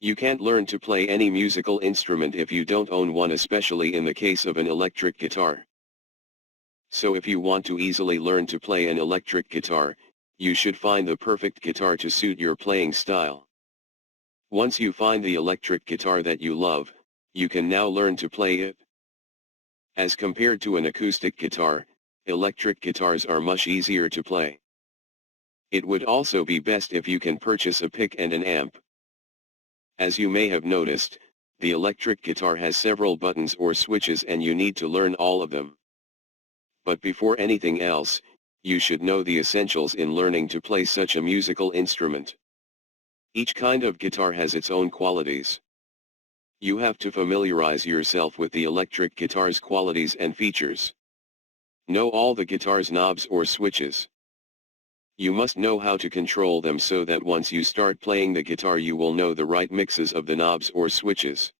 You can't learn to play any musical instrument if you don't own one, especially in the case of an electric guitar. So if you want to easily learn to play an electric guitar, you should find the perfect guitar to suit your playing style. Once you find the electric guitar that you love, you can now learn to play it. As compared to an acoustic guitar, electric guitars are much easier to play. It would also be best if you can purchase a pick and an amp. As you may have noticed, the electric guitar has several buttons or switches and you need to learn all of them. But before anything else, you should know the essentials in learning to play such a musical instrument. Each kind of guitar has its own qualities. You have to familiarize yourself with the electric guitar's qualities and features. Know all the guitar's knobs or switches. You must know how to control them so that once you start playing the guitar you will know the right mixes of the knobs or switches.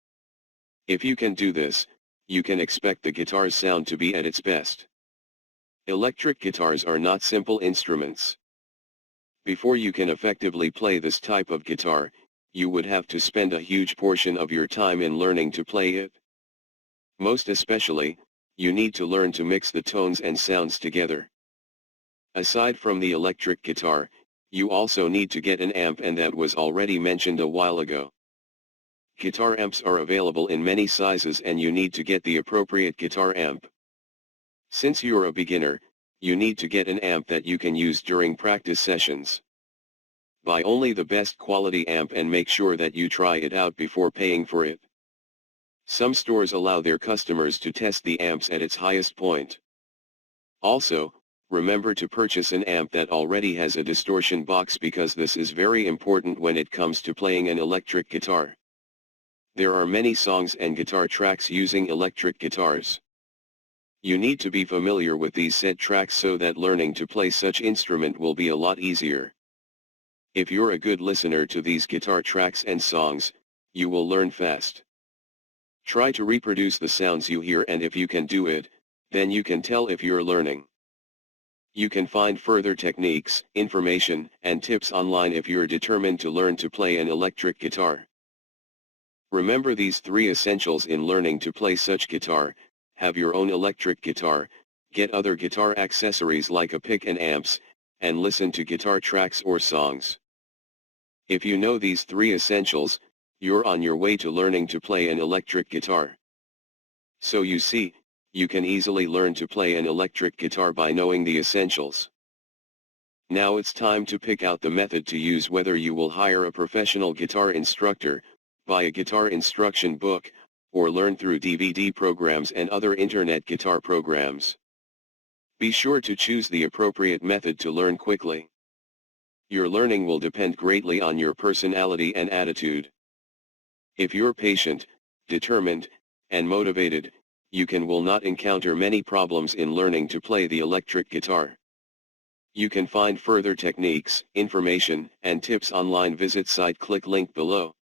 If you can do this, you can expect the guitar's sound to be at its best. Electric guitars are not simple instruments. Before you can effectively play this type of guitar, you would have to spend a huge portion of your time in learning to play it. Most especially, you need to learn to mix the tones and sounds together. Aside from the electric guitar, you also need to get an amp, and that was already mentioned a while ago. Guitar amps are available in many sizes and you need to get the appropriate guitar amp. Since you're a beginner, you need to get an amp that you can use during practice sessions. Buy only the best quality amp and make sure that you try it out before paying for it. Some stores allow their customers to test the amps at its highest point. Also, remember to purchase an amp that already has a distortion box because this is very important when it comes to playing an electric guitar. There are many songs and guitar tracks using electric guitars. You need to be familiar with these said tracks so that learning to play such instrument will be a lot easier. If you're a good listener to these guitar tracks and songs, you will learn fast. Try to reproduce the sounds you hear, and if you can do it, then you can tell if you're learning. You can find further techniques, information, and tips online if you're determined to learn to play an electric guitar. Remember these 3 essentials in learning to play such guitar: have your own electric guitar, get other guitar accessories like a pick and amps, and listen to guitar tracks or songs. If you know these 3 essentials, you're on your way to learning to play an electric guitar. So you see, you can easily learn to play an electric guitar by knowing the essentials. Now it's time to pick out the method to use, whether you will hire a professional guitar instructor, buy a guitar instruction book, or learn through DVD programs and other internet guitar programs. Be sure to choose the appropriate method to learn quickly. Your learning will depend greatly on your personality and attitude. If you're patient, determined, and motivated, you will not encounter many problems in learning to play the electric guitar. You can find further techniques, information, and tips online. Visit site, click link below.